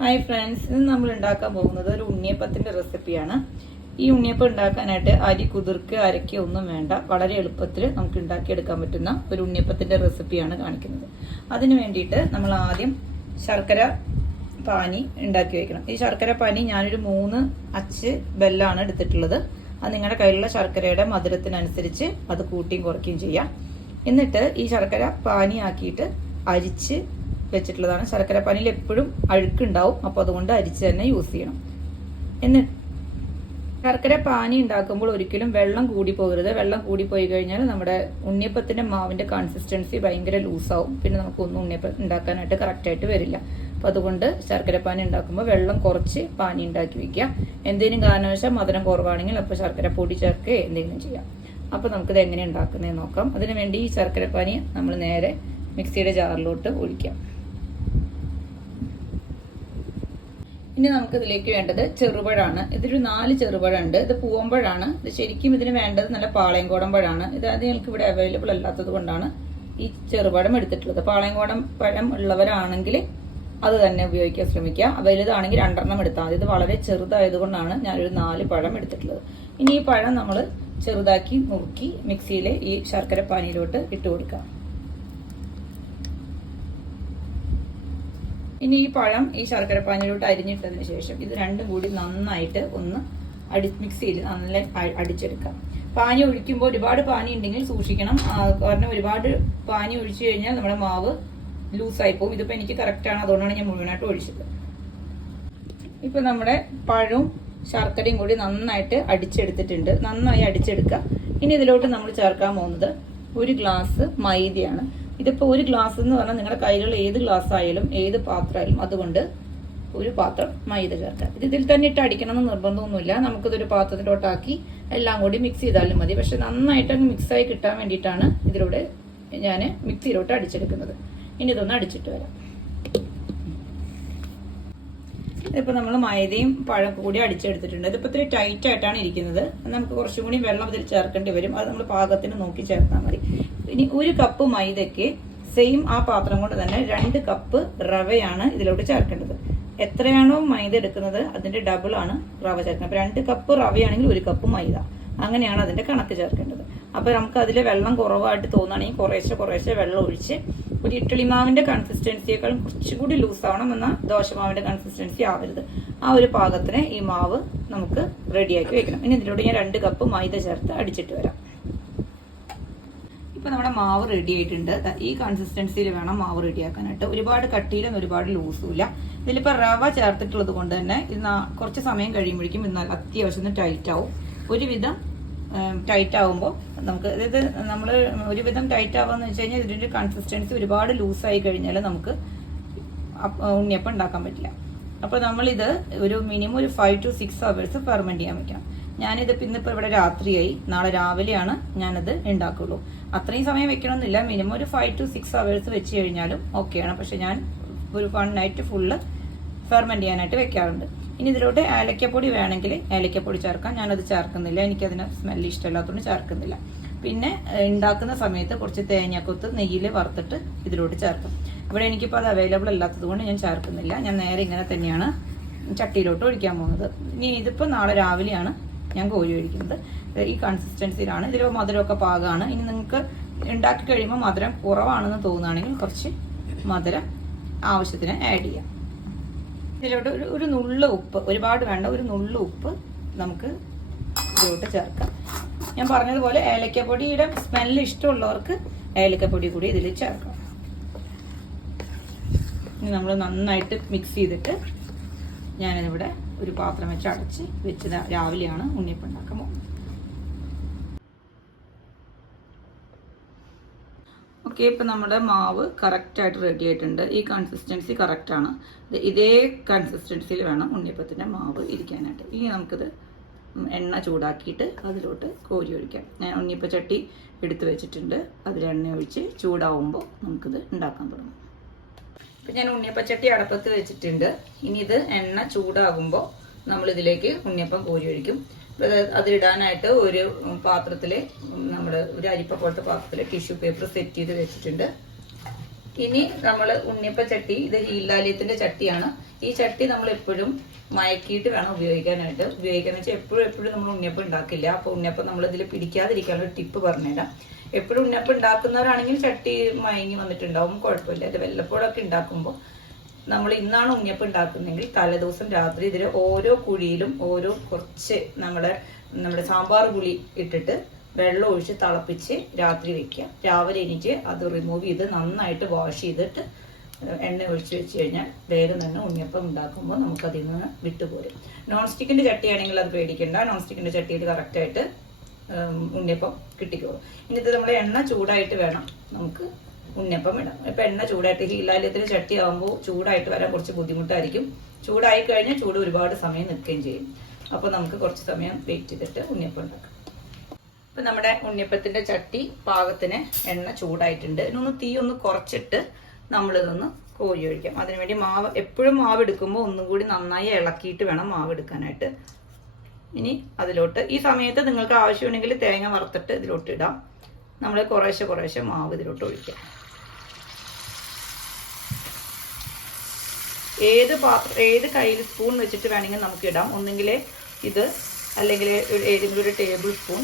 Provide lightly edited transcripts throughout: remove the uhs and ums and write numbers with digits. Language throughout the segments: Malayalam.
ഹായ് ഫ്രണ്ട്സ്, ഇന്ന് നമ്മൾ ഉണ്ടാക്കാൻ പോകുന്നത് ഒരു ഉണ്ണിയപ്പത്തിന്റെ റെസിപ്പിയാണ്. ഈ ഉണ്ണിയപ്പം ഉണ്ടാക്കാനായിട്ട് അരി കുതിർക്കുക അരക്കുക ഒന്നും വേണ്ട. വളരെ എളുപ്പത്തിൽ നമുക്ക് ഉണ്ടാക്കിയെടുക്കാൻ പറ്റുന്ന ഒരു ഉണ്ണിയപ്പത്തിന്റെ റെസിപ്പിയാണ് കാണിക്കുന്നത്. അതിനു വേണ്ടിയിട്ട് നമ്മൾ ആദ്യം ശർക്കര പാനി ഉണ്ടാക്കി വെക്കണം. ഈ ശർക്കര പാനി ഞാനൊരു 3 അച്ച് ബെല്ലാണ് എടുത്തിട്ടുള്ളത്. അത് നിങ്ങളുടെ കയ്യിലുള്ള ശർക്കരയുടെ മധുരത്തിനനുസരിച്ച് അത് കൂട്ടിയും കുറയ്ക്കുകയും ചെയ്യാം. എന്നിട്ട് ഈ ശർക്കര പാനി ആക്കിയിട്ട് അരിച്ച് വെച്ചിട്ടുള്ളതാണ്. ശർക്കര പാനിയിൽ എപ്പോഴും അഴുക്കുണ്ടാവും, അപ്പോൾ അതുകൊണ്ട് അരിച്ച് തന്നെ യൂസ് ചെയ്യണം. എന്നിട്ട് ശർക്കര പാനി ഉണ്ടാക്കുമ്പോൾ ഒരിക്കലും വെള്ളം കൂടി പോകരുത്. വെള്ളം കൂടി പോയി കഴിഞ്ഞാൽ നമ്മുടെ ഉണ്ണിയപ്പത്തിന്റെ മാവിന്റെ കൺസിസ്റ്റൻസി ഭയങ്കര ലൂസാവും. പിന്നെ നമുക്കൊന്നും ഉണ്ണിയപ്പം ഉണ്ടാക്കാനായിട്ട് കറക്റ്റായിട്ട് വരില്ല. അപ്പം അതുകൊണ്ട് ശർക്കര പാനി ഉണ്ടാക്കുമ്പോൾ വെള്ളം കുറച്ച് പാനി ഉണ്ടാക്കി വെക്കുക. എന്തെങ്കിലും കാരണവശാൽ മധുരം കുറവാണെങ്കിൽ അപ്പോൾ ശർക്കര പൊടി ചേർക്കുക എന്തെങ്കിലും ചെയ്യാം. അപ്പോൾ നമുക്കിത് എങ്ങനെ ഉണ്ടാക്കുന്നതെന്ന് നോക്കാം. അതിനുവേണ്ടി ഈ ശർക്കര പാനി നമ്മൾ നേരെ മിക്സിയുടെ ജാറിലോട്ട് ഒഴിക്കാം. ഇനി നമുക്ക് ഇതിലേക്ക് വേണ്ടത് ചെറുപഴമാണ്. ഇതൊരു 4 ചെറുപഴം ഉണ്ട്. ഇത് പൂവമ്പഴാണ്. ഇത് ശരിക്കും ഇതിന് വേണ്ടത് നല്ല പാളയംകോടൻ പഴമാണ്. ഇത് ഞങ്ങൾക്ക് ഇവിടെ അവൈലബിൾ അല്ലാത്തത് കൊണ്ടാണ് ഈ ചെറുപഴം എടുത്തിട്ടുള്ളത്. പാളയംകോടൻ പഴം ഉള്ളവരാണെങ്കിൽ അത് തന്നെ ഉപയോഗിക്കാൻ ശ്രമിക്കുക. വലുതാണെങ്കിൽ 2 എണ്ണം എടുത്താൽ മതി. ഇത് വളരെ ചെറുതായതുകൊണ്ടാണ് ഞാനൊരു 4 പഴം എടുത്തിട്ടുള്ളത്. ഇനി ഈ പഴം നമ്മൾ ചെറുതാക്കി നുറുക്കി മിക്സിയിലെ ഈ ശർക്കര പാനിയിലോട്ട് ഇട്ട് കൊടുക്കാം. ഇനി ഈ പഴം ഈ ശർക്കര പാനിയിലോട്ട് അരിഞ്ഞിട്ടതിന് ശേഷം ഇത് രണ്ടും കൂടി നന്നായിട്ട് ഒന്ന് മിക്സിയിൽ നല്ല അടിച്ചെടുക്കാം. പാനി ഒഴിക്കുമ്പോൾ ഒരുപാട് പാനി ഉണ്ടെങ്കിൽ സൂക്ഷിക്കണം. കാരണം ഒരുപാട് പാനി ഒഴിച്ചു കഴിഞ്ഞാൽ നമ്മുടെ മാവ് ലൂസായി പോകും. ഇതിപ്പോൾ എനിക്ക് കറക്റ്റാണ്, അതുകൊണ്ടാണ് ഞാൻ മുഴുവനായിട്ട് ഒഴിച്ചത്. ഇപ്പൊ നമ്മുടെ പഴവും ശർക്കരയും കൂടി നന്നായിട്ട് അടിച്ചെടുത്തിട്ടുണ്ട്. നന്നായി അടിച്ചെടുക്കുക. ഇനി ഇതിലോട്ട് നമ്മൾ ചേർക്കാൻ പോകുന്നത് 1 ഗ്ലാസ് മൈദയാണ്. ഇതിപ്പോൾ 1 ഗ്ലാസ് എന്ന് പറഞ്ഞാൽ നിങ്ങളുടെ കയ്യിലുള്ള ഏത് ഗ്ലാസ് ആയാലും ഏത് പാത്രമായാലും അതുകൊണ്ട് 1 പാത്രം മൈദ ചേർക്കാം. ഇതിൽ തന്നെ ഇട്ട് അടിക്കണമെന്ന് നിർബന്ധമൊന്നുമില്ല. നമുക്കിതൊരു പാത്രത്തിലോട്ടാക്കി എല്ലാം കൂടി മിക്സ് ചെയ്താലും മതി. പക്ഷെ നന്നായിട്ട് അങ്ങ് മിക്സായി കിട്ടാൻ വേണ്ടിയിട്ടാണ് ഇതിലൂടെ ഞാൻ മിക്സിയിലോട്ട് അടിച്ചെടുക്കുന്നത്. ഇനി ഇതൊന്ന് അടിച്ചിട്ട് വരാം. ഇതിപ്പോൾ നമ്മൾ മൈദയും പഴം കൂടി അടിച്ചെടുത്തിട്ടുണ്ട്. ഇതിപ്പോൾ ഇത്തിരി ടൈറ്റ് ആയിട്ടാണ് ഇരിക്കുന്നത്. നമുക്ക് കുറച്ചും കൂടി വെള്ളം ഇതിൽ ചേർക്കേണ്ടി വരും. അത് നമ്മൾ പാകത്തിന് നോക്കി ചേർത്താൽ മതി. ഇനി 1 കപ്പ് മൈദയ്ക്ക് സെയിം ആ പാത്രം കൊണ്ട് തന്നെ 2 കപ്പ് റവയാണ് ഇതിലോട്ട് ചേർക്കേണ്ടത്. എത്രയാണോ മൈദ എടുക്കുന്നത് അതിന്റെ ഡബിൾ ആണ് റവ ചേർക്കുന്നത്. അപ്പോൾ 2 കപ്പ് റവയാണെങ്കിൽ 1 കപ്പ് മൈദ, അങ്ങനെയാണ് അതിന്റെ കണക്ക് ചേർക്കേണ്ടത്. അപ്പോൾ നമുക്ക് അതിൽ വെള്ളം കുറവായിട്ട് തോന്നുകയാണെങ്കിൽ കുറേശ്ശെ വെള്ളം ഒഴിച്ച് ഒരു ഇഡ്ഡലി മാവിന്റെ കൺസിസ്റ്റൻസിയേക്കാളും കുറച്ചുകൂടി ലൂസ് ആവണം, എന്നാൽ ദോശമാവിന്റെ കൺസിസ്റ്റൻസി ആവരുത്. ആ ഒരു പാകത്തിന് ഈ മാവ് നമുക്ക് റെഡിയാക്കി വെക്കണം. ഇനി ഇതിലൂടെ ഞാൻ 2 കപ്പ് മൈദ ചേർത്ത് അടിച്ചിട്ട് വരാം. ഇപ്പൊ നമ്മുടെ മാവ് റെഡി ആയിട്ടുണ്ട്. ഈ കൺസിസ്റ്റൻസിയിൽ വേണം മാവ് റെഡിയാക്കാനായിട്ട്. ഒരുപാട് കട്ടിയിലും ഒരുപാട് ലൂസും ഇല്ല. ഇതിലിപ്പോൾ റവ ചേർത്തിട്ടുള്ളത് കൊണ്ട് തന്നെ ഇത് കുറച്ച് സമയം കഴിയുമ്പോഴേക്കും എന്നാൽ അത്യാവശ്യം ടൈറ്റ് ആവും. ഒരുവിധം ടൈറ്റ് ആവുമ്പോൾ നമുക്ക് അതായത് നമ്മൾ ഒരുവിധം ടൈറ്റ് ആവാന്ന് വെച്ച് കഴിഞ്ഞാൽ ഇതിന്റെ കൺസിസ്റ്റൻസി ഒരുപാട് ലൂസായി കഴിഞ്ഞാൽ നമുക്ക് ഉണ്ണിയപ്പം ഉണ്ടാക്കാൻ പറ്റില്ല. അപ്പോൾ നമ്മളിത് ഒരു മിനിമം ഒരു 5 to 6 hours ഫെർമെന്റ് ചെയ്യാൻ വെക്കണം. ഞാനിത് ഇന്നിപ്പോൾ ഇവിടെ രാത്രിയായി, നാളെ രാവിലെയാണ് ഞാനത് ഉണ്ടാക്കുള്ളൂ. അത്രയും സമയം വെക്കണമെന്നില്ല. മിനിമം ഒരു 5 to 6 hours വെച്ച് കഴിഞ്ഞാലും ഓക്കെയാണ്. പക്ഷെ ഞാൻ ഒരു 1 നൈറ്റ് ഫുള്ള് ഫെർമെന്റ് ചെയ്യാനായിട്ട് വെക്കാറുണ്ട്. ഇനി ഇതിലോട്ട് ഏലക്കപ്പൊടി വേണമെങ്കിൽ ഏലക്കപ്പൊടി ചേർക്കാം. ഞാനത് ചേർക്കുന്നില്ല, എനിക്കതിന് സ്മെല്ല് ഇഷ്ടമില്ലാത്തതുകൊണ്ട് ചേർക്കുന്നില്ല. പിന്നെ ഉണ്ടാക്കുന്ന സമയത്ത് കുറച്ച് തേങ്ങാക്കൊത്ത് നെയ്യിൽ വറുത്തിട്ട് ഇതിലോട്ട് ചേർക്കും. ഇവിടെ എനിക്കിപ്പോൾ അത് അവൈലബിൾ അല്ലാത്തത് കൊണ്ട് ഞാൻ ചേർക്കുന്നില്ല. ഞാൻ നേരെ ഇങ്ങനെ തന്നെയാണ് ചട്ടിയിലോട്ട് ഒഴിക്കാൻ പോകുന്നത്. ഇനി ഇതിപ്പോൾ നാളെ രാവിലെയാണ് ഞാൻ കോരി ഒഴിക്കുന്നത്. ഈ കൺസിസ്റ്റൻസിയിലാണ്. ഇതിൽ മധുരമൊക്കെ പാകമാണ്. ഇനി നിങ്ങൾക്ക് ഉണ്ടാക്കി കഴിയുമ്പോൾ മധുരം കുറവാണെന്ന് തോന്നുകയാണെങ്കിൽ കുറച്ച് മധുരം ആവശ്യത്തിന് ആഡ് ചെയ്യാം. ഇതിലോട്ട് ഒരു നുള്ളു ഉപ്പ്, ഒരുപാട് വേണ്ട, ഒരു നുള്ളു ഉപ്പ് നമുക്ക് ഇതിലോട്ട് ചേർക്കാം. ഞാൻ പറഞ്ഞതുപോലെ ഏലക്കപ്പൊടിയുടെ സ്മെല്ല് ഇഷ്ടമുള്ളവർക്ക് ഏലക്കപ്പൊടി കൂടി ഇതിൽ ചേർക്കാം. ഇനി നമ്മൾ നന്നായിട്ട് മിക്സ് ചെയ്തിട്ട് ഞാനിവിടെ ഒരു പാത്രം വെച്ച് അടച്ച് വെച്ചത് രാവിലെയാണ് ഉണ്ണിയപ്പം ഉണ്ടാക്കാൻ പോകുന്നത്. ഓക്കെ, ഇപ്പം നമ്മുടെ മാവ് കറക്റ്റായിട്ട് റെഡി ആയിട്ടുണ്ട്. ഈ കൺസിസ്റ്റൻസി കറക്റ്റാണ്. ഇതേ കൺസിസ്റ്റൻസിയിൽ വേണം ഉണ്ണിയപ്പത്തിൻ്റെ മാവ് ഇരിക്കാനായിട്ട്. ഇനി നമുക്കിത് എണ്ണ ചൂടാക്കിയിട്ട് അതിലോട്ട് കോരി ഒഴിക്കാം. ഞാൻ ഉണ്ണിയപ്പച്ചട്ടി എടുത്ത് വെച്ചിട്ടുണ്ട്. അതിൽ എണ്ണ ഒഴിച്ച് ചൂടാവുമ്പോൾ നമുക്കിത് ഉണ്ടാക്കാൻ തുടങ്ങും. ഇപ്പം ഞാൻ ഉണ്ണിയപ്പച്ചട്ടി അടപ്പത്ത് വെച്ചിട്ടുണ്ട്. ഇനി ഇത് എണ്ണ ചൂടാകുമ്പോൾ നമ്മളിതിലേക്ക് ഉണ്ണിയപ്പം കോരി ഒഴിക്കും. അതിലിടാനായിട്ട് ഒരു പാത്രത്തിൽ നമ്മുടെ ഒരു അരിപ്പ പോലത്തെ പാത്രത്തിൽ ടിഷ്യൂ പേപ്പർ സെറ്റ് ചെയ്ത് വെച്ചിട്ടുണ്ട്. ഇനി നമ്മൾ ഉണ്ണിയപ്പ ചട്ടി, ഇത് ഹീലാലിയത്തിന്റെ ചട്ടിയാണ്. ഈ ചട്ടി നമ്മൾ എപ്പോഴും മയക്കിയിട്ട് വേണം ഉപയോഗിക്കാനായിട്ട്. ഉപയോഗിക്കാന്ന് വെച്ചാൽ എപ്പോഴും നമ്മൾ ഉണ്ണിയപ്പം ഉണ്ടാക്കില്ല. അപ്പൊ ഉണ്ണിയപ്പം നമ്മൾ ഇതിൽ പിടിക്കാതിരിക്കാനുള്ള ഒരു ടിപ്പ് പറഞ്ഞുതരാം. എപ്പോഴും ഉണ്ണിയപ്പം ഉണ്ടാക്കുന്നവരാണെങ്കിൽ ചട്ടി മയങ്ങി വന്നിട്ടുണ്ടാവും, കുഴപ്പമില്ല. ഇത് വല്ലപ്പോഴൊക്കെ ഉണ്ടാക്കുമ്പോൾ നമ്മൾ ഇന്നാണ് ഉണ്ണിയപ്പം ഉണ്ടാക്കുന്നെങ്കിൽ തലേദിവസം രാത്രി ഇതിൽ ഓരോ കുഴിയിലും ഓരോ കുറച്ച് നമ്മുടെ സാമ്പാർ പുളി ഇട്ടിട്ട് വെള്ളം ഒഴിച്ച് തിളപ്പിച്ച് രാത്രി വെക്കുക. രാവിലെ എണീറ്റ് അത് റിമൂവ് ചെയ്ത് നന്നായിട്ട് വാഷ് ചെയ്തിട്ട് എണ്ണ ഒഴിച്ച് വെച്ച് കഴിഞ്ഞാൽ വേഗം തന്നെ ഉണ്ണിയപ്പം ഉണ്ടാക്കുമ്പോൾ നമുക്കതിൽ നിന്ന് വിട്ടുപോരും. നോൺ സ്റ്റിക്കിന്റെ ചട്ടിയാണെങ്കിൽ അത് പേടിക്കണ്ട. നോൺ സ്റ്റിക്കിന്റെ ചട്ടിയിൽ കറക്റ്റായിട്ട് ഉണ്ണിയപ്പം കിട്ടിക്കോളും. ഇനി ഇത് നമ്മുടെ എണ്ണ ചൂടായിട്ട് വേണം നമുക്ക് ഉണ്ണിയപ്പം ഇടാം. ഇപ്പം എണ്ണ ചൂടായിട്ട് ഹീലാലിയത്തിന്റെ ചട്ടി ആകുമ്പോൾ ചൂടായിട്ട് വരാൻ കുറച്ച് ബുദ്ധിമുട്ടായിരിക്കും. ചൂടായി കഴിഞ്ഞാൽ ചൂട് ഒരുപാട് സമയം നിൽക്കുകയും ചെയ്യും. അപ്പോൾ നമുക്ക് കുറച്ച് സമയം വെയിറ്റ് ചെയ്തിട്ട് ഉണ്ണിയപ്പം ഉണ്ടാക്കാം. ഇപ്പം നമ്മുടെ ഉണ്ണിയപ്പത്തിന്റെ ചട്ടി പാകത്തിന് എണ്ണ ചൂടായിട്ടുണ്ട്. ഇതിനൊന്ന് തീ ഒന്ന് കുറച്ചിട്ട് നമ്മളിതൊന്ന് കോരി ഒഴിക്കാം. അതിനുവേണ്ടി എപ്പോഴും മാവ് എടുക്കുമ്പോൾ ഒന്നും കൂടി നന്നായി ഇളക്കിയിട്ട് വേണം മാവ് എടുക്കാനായിട്ട്. ഇനി അതിലോട്ട് ഈ സമയത്ത് നിങ്ങൾക്ക് ആവശ്യമുണ്ടെങ്കിൽ തേങ്ങ വറുത്തിട്ട് ഇതിലോട്ട് ഇടാം. നമ്മൾ കുറേശ്ശെ മാവ് ഇതിലോട്ട് ഒഴിക്കാം. ഏത് കയ്യിൽ സ്പൂൺ വെച്ചിട്ട് വേണമെങ്കിൽ നമുക്ക് ഇടാം. ഒന്നെങ്കിൽ ഇത്, അല്ലെങ്കിൽ ഏതെങ്കിലും ഒരു ടേബിൾ സ്പൂൺ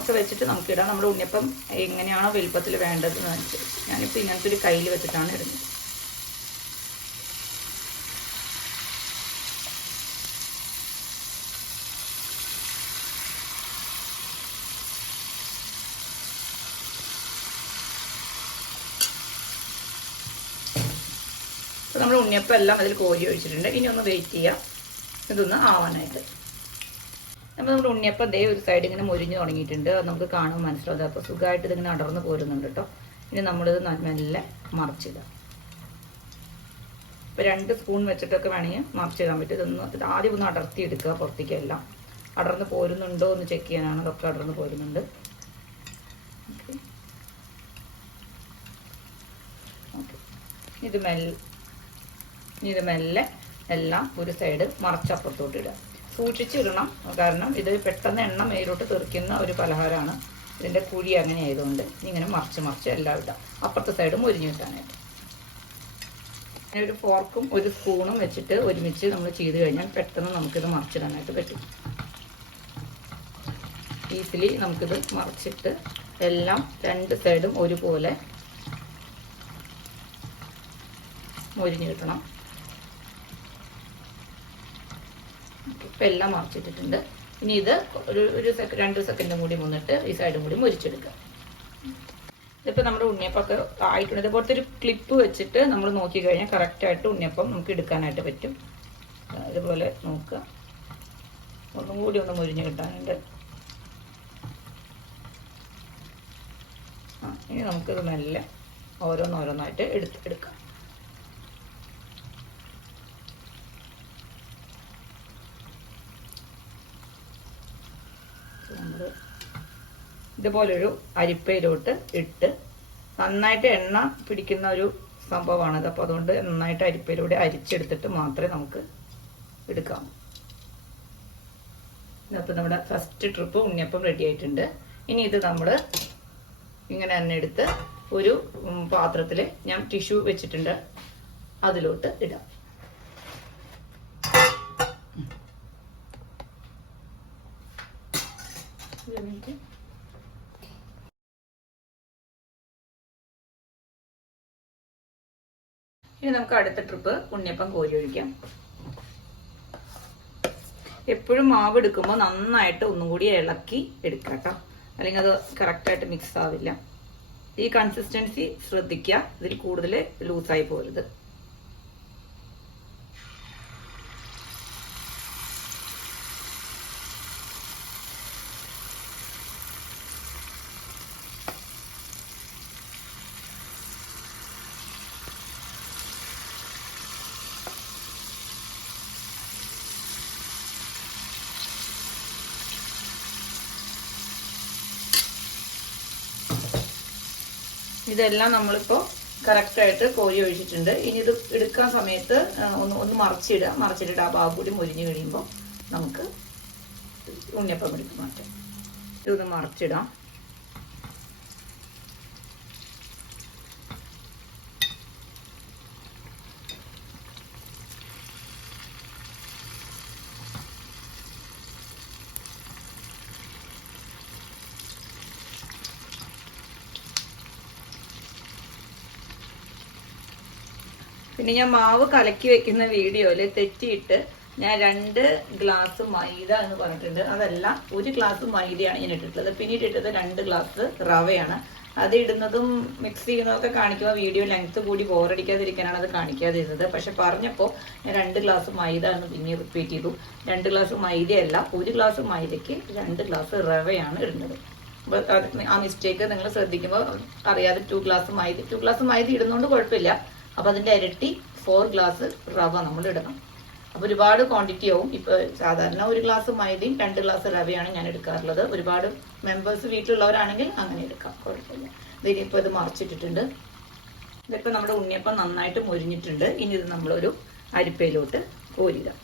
ഒക്കെ വെച്ചിട്ട് നമുക്കിടാം. നമ്മുടെ ഉണ്ണിയപ്പം എങ്ങനെയാണോ വലുപ്പത്തിൽ വേണ്ടതെന്ന് അനുസരിച്ച്. ഞാനിപ്പോൾ ഇങ്ങനത്തെ ഒരു കയ്യിൽ വെച്ചിട്ടാണ് ഇടുന്നത്. അപ്പോൾ നമ്മൾ ഉണ്ണിയപ്പം എല്ലാം അതിൽ കോരി ഒഴിച്ചിട്ടുണ്ട്. ഇനി ഒന്ന് വെയിറ്റ് ചെയ്യാം ഇതൊന്ന് ആവാനായിട്ട്. അപ്പോൾ നമ്മുടെ ഉണ്ണിയപ്പം ദേ ഒരു സൈഡ് ഇങ്ങനെ മുരിഞ്ഞ് തുടങ്ങിയിട്ടുണ്ട്. അത് നമുക്ക് കാണാൻ മനസ്സിലാവും. അപ്പോൾ സുഖമായിട്ട് ഇതിങ്ങനെ അടർന്ന് പോരുന്നുണ്ട് കേട്ടോ. ഇനി നമ്മളിത് മെല്ലെ മറിച്ചിടാം. ഇപ്പോൾ 2 സ്പൂൺ വെച്ചിട്ടൊക്കെ വേണമെങ്കിൽ മറിച്ചിടാൻ പറ്റും. ഇത് ആദ്യം ഒന്ന് അടർത്തി എടുക്കുക പുറത്തേക്കെല്ലാം. അടർന്ന് പോരുന്നുണ്ടോ എന്ന് ചെക്ക് ചെയ്യാനാണ്. അതൊക്കെ അടർന്ന് പോരുന്നുണ്ട്. ഓക്കെ, ഇത് മെല്ലെ എല്ലാം ഒരു സൈഡ് മറച്ചപ്പുറത്തോട്ട് ഇടുക. സൂക്ഷിച്ചിടണം, കാരണം ഇത് പെട്ടെന്ന് എണ്ണ മേലോട്ട് തെറിക്കുന്ന ഒരു പലഹാരമാണ്. ഇതിൻ്റെ കുഴി അങ്ങനെ ആയതുകൊണ്ട് ഇങ്ങനെ മറിച്ച് എല്ലാം ഇടാം. അപ്പുറത്തെ സൈഡ് മുരിഞ്ഞു കിട്ടാനായിട്ട് ഒരു ഫോർക്കും ഒരു സ്പൂണും വെച്ചിട്ട് ഒരുമിച്ച് നമ്മൾ ചെയ്ത് കഴിഞ്ഞാൽ പെട്ടെന്ന് നമുക്കിത് മറിച്ചിടാനായിട്ട് പറ്റും. ഈസിലി നമുക്കിത് മറിച്ചിട്ട് എല്ലാം 2 സൈഡും ഒരുപോലെ മൊരിഞ്ഞ് കിട്ടണം. ഇപ്പം എല്ലാം മറിച്ചിട്ടിട്ടുണ്ട്. ഇനി ഇത് ഒരു 2 സെക്കൻഡും കൂടി മുന്നിട്ട് ഈ സൈഡും കൂടി മുരിച്ചെടുക്കുക. ഇതിപ്പോൾ നമ്മുടെ ഉണ്ണിയപ്പമൊക്കെ ആയിട്ടുണ്ട്. ഇതുപോലത്തെ ഒരു ക്ലിപ്പ് വെച്ചിട്ട് നമ്മൾ നോക്കിക്കഴിഞ്ഞാൽ കറക്റ്റായിട്ട് ഉണ്ണിയപ്പം നമുക്ക് എടുക്കാനായിട്ട് പറ്റും. ഇതുപോലെ നോക്കുക. ഒന്നും കൂടി ഒന്ന് മുരിഞ്ഞ് കിട്ടാനുണ്ട്. ഇനി നമുക്കിത് മെല്ലെ ഓരോന്നോരോന്നായിട്ട് എടുക്കാം. ഇതുപോലൊരു അരിപ്പയിലോട്ട് ഇട്ട് നന്നായിട്ട് എണ്ണ പിടിക്കുന്ന ഒരു സംഭവമാണിത്. അപ്പോൾ അതുകൊണ്ട് നന്നായിട്ട് അരിപ്പയിലൂടെ അരിച്ചെടുത്തിട്ട് മാത്രമേ നമുക്ക് എടുക്കാം. ഇതിനകത്ത് നമ്മുടെ ഫസ്റ്റ് ട്രിപ്പ് ഉണ്ണിയപ്പം റെഡി ആയിട്ടുണ്ട്. ഇനി ഇത് നമ്മൾ ഇങ്ങനെ തന്നെ എടുത്ത് ഒരു പാത്രത്തിൽ ഞാൻ ടിഷ്യൂ വെച്ചിട്ടുണ്ട്, അതിലോട്ട് ഇടാം. ഇനി നമുക്ക് അടുത്ത ട്രിപ്പ് ഉണ്ണിയപ്പം കോരി ഒഴിക്കാം. എപ്പോഴും മാവ് എടുക്കുമ്പോൾ നന്നായിട്ട് ഒന്നും കൂടി ഇളക്കി എടുക്കാം കേട്ടോ, അല്ലെങ്കിൽ അത് കറക്റ്റായിട്ട് മിക്സ് ആവില്ല. ഈ കൺസിസ്റ്റൻസി ശ്രദ്ധിക്കുക, ഇതിൽ കൂടുതൽ ലൂസായി പോകരുത്. ഇതെല്ലാം നമ്മളിപ്പോൾ കറക്റ്റായിട്ട് കോരി ഒഴിച്ചിട്ടുണ്ട്. ഇനി ഇത് എടുക്കാൻ സമയത്ത് ഒന്ന് മറിച്ചിടുക. ആ ഭാഗം കൂടി മുരിഞ്ഞ് കഴിയുമ്പോൾ നമുക്ക് ഉണ്ണിയപ്പം എടുത്ത് മാറ്റാം. ഇതൊന്ന് മറിച്ചിടാം. പിന്നെ ഞാൻ മാവ് കലക്കി വെക്കുന്ന വീഡിയോയിൽ തെറ്റിയിട്ട് ഞാൻ 2 ഗ്ലാസ് മൈദ എന്ന് പറഞ്ഞിട്ടുണ്ട്. അതല്ല, 1 ഗ്ലാസ് മൈദയാണ് ഞാൻ ഇട്ടിട്ടുള്ളത്. പിന്നീട് ഇട്ടത് 2 ഗ്ലാസ് റവയാണ്. അത് ഇടുന്നതും മിക്സ് ചെയ്യുന്നതൊക്കെ കാണിക്കുമ്പോൾ വീഡിയോ ലെങ്ത് കൂടി ബോറടിക്കാതിരിക്കാനാണ് അത് കാണിക്കാതിരുന്നത്. പക്ഷെ പറഞ്ഞപ്പോൾ ഞാൻ 2 ഗ്ലാസ് മൈദ എന്ന് പിന്നെ റിപ്പീറ്റ് ചെയ്തു. 2 ഗ്ലാസ് മൈദയല്ല, 1 ഗ്ലാസ് മൈദയ്ക്ക് 2 ഗ്ലാസ് റവയാണ് ഇടുന്നത്. അപ്പോൾ ആ മിസ്റ്റേക്ക് നിങ്ങൾ ശ്രദ്ധിക്കുമ്പോൾ അറിയാതെ 2 ഗ്ലാസ് മൈദ ഇടുന്നതുകൊണ്ട് കുഴപ്പമില്ല. അപ്പോൾ അതിൻ്റെ ഇരട്ടി 4 ഗ്ലാസ് റവ നമ്മൾ ഇടണം. അപ്പോൾ ഒരുപാട് ക്വാണ്ടിറ്റി ആവും. ഇപ്പോൾ സാധാരണ 1 ഗ്ലാസ് മൈദയും 2 ഗ്ലാസ് റവയാണ് ഞാൻ എടുക്കാറുള്ളത്. ഒരുപാട് മെമ്പേഴ്സ് വീട്ടിലുള്ളവരാണെങ്കിൽ അങ്ങനെ എടുക്കാം, കുഴപ്പമില്ല. ഇതിനിപ്പോൾ ഇത് മറിച്ചിട്ടിട്ടുണ്ട്. ഇതിപ്പോൾ നമ്മുടെ ഉണ്ണിയപ്പം നന്നായിട്ട് മൊരിഞ്ഞിട്ടുണ്ട്. ഇനി ഇത് നമ്മളൊരു അരിപ്പയിലോട്ട് കോരിടാം.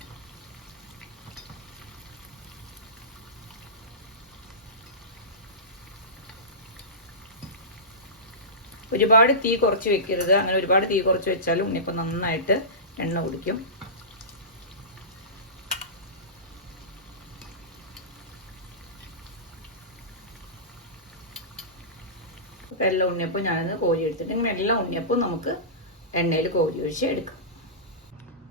ഒരുപാട് തീ കുറച്ച് വെക്കരുത്. അങ്ങനെ ഒരുപാട് തീ കുറച്ച് വെച്ചാലും ഉണ്ണിയപ്പം നന്നായിട്ട് എണ്ണ കുടിക്കും. അപ്പോൾ എല്ലാ ഉണ്ണിയപ്പവും ഞാനൊന്ന് കോരി എടുത്തിട്ട് ഇങ്ങനെ എല്ലാ ഉണ്ണിയപ്പവും നമുക്ക് എണ്ണയിൽ കോരി ഒഴിച്ച് എടുക്കാം.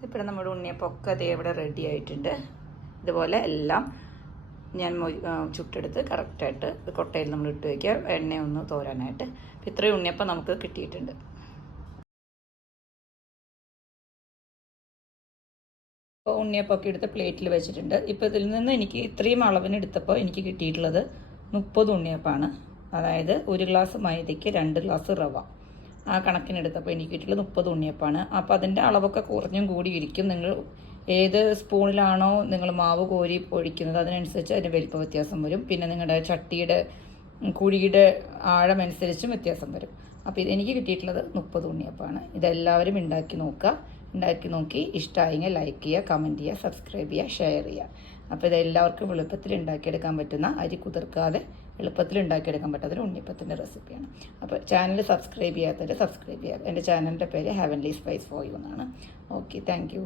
ഇപ്പോൾ നമ്മുടെ ഉണ്ണിയപ്പമൊക്കെ അതേ ഇവിടെ റെഡി ആയിട്ടുണ്ട്. ഇതുപോലെ എല്ലാം ഞാൻ ചുട്ടെടുത്ത് കറക്റ്റായിട്ട് കൊട്ടയിൽ നമ്മൾ ഇട്ട് വയ്ക്കുക, എണ്ണയൊന്ന് തോരാനായിട്ട്. അപ്പോൾ ഇത്രയും ഉണ്ണിയപ്പം നമുക്ക് കിട്ടിയിട്ടുണ്ട്. അപ്പോൾ ഉണ്ണിയപ്പമൊക്കെ എടുത്ത് പ്ലേറ്റിൽ വെച്ചിട്ടുണ്ട്. ഇപ്പോൾ ഇതിൽ നിന്ന് എനിക്ക് ഇത്രയും അളവിന് എടുത്തപ്പോൾ എനിക്ക് കിട്ടിയിട്ടുള്ളത് 30 ഉണ്ണിയപ്പമാണ്. അതായത് 1 ഗ്ലാസ് മൈദയ്ക്ക് 2 ഗ്ലാസ് റവ. ആ കണക്കിനെടുത്തപ്പോൾ എനിക്ക് കിട്ടിയിട്ടുള്ളത് 30 ഉണ്ണിയപ്പമാണ്. അപ്പോൾ അതിൻ്റെ അളവൊക്കെ കുറഞ്ഞും കൂടി ഇരിക്കും. നിങ്ങൾ ഏത് സ്പൂണിലാണോ നിങ്ങൾ മാവ് കോരി ഒഴിക്കുന്നത് അതിനനുസരിച്ച് അതിന് വലിപ്പ വ്യത്യാസം വരും. പിന്നെ നിങ്ങളുടെ ചട്ടിയുടെ കുഴിയുടെ ആഴമനുസരിച്ചും വ്യത്യാസം വരും. അപ്പോൾ എനിക്ക് കിട്ടിയിട്ടുള്ളത് 30 ഉണ്ണിയപ്പമാണ്. ഇതെല്ലാവരും ഉണ്ടാക്കി നോക്കുക. ഉണ്ടാക്കി നോക്കി ഇഷ്ടമായെങ്കിൽ ലൈക്ക് ചെയ്യുക, കമൻറ്റ് ചെയ്യുക, സബ്സ്ക്രൈബ് ചെയ്യുക, ഷെയർ ചെയ്യുക. അപ്പോൾ ഇതെല്ലാവർക്കും എളുപ്പത്തിൽ ഉണ്ടാക്കിയെടുക്കാൻ പറ്റുന്ന, അരി കുതിർക്കാതെ എളുപ്പത്തിൽ ഉണ്ടാക്കിയെടുക്കാൻ പറ്റാത്തൊരു ഉണ്ണിയപ്പത്തിൻ്റെ റെസിപ്പിയാണ്. അപ്പോൾ ചാനൽ സബ്സ്ക്രൈബ് ചെയ്യാത്തവർ സബ്സ്ക്രൈബ് ചെയ്യുക. എൻ്റെ ചാനലിൻ്റെ പേര് ഹെവൻലി സ്പൈസ് ഫോർ യു എന്നാണ്. Okay, thank you.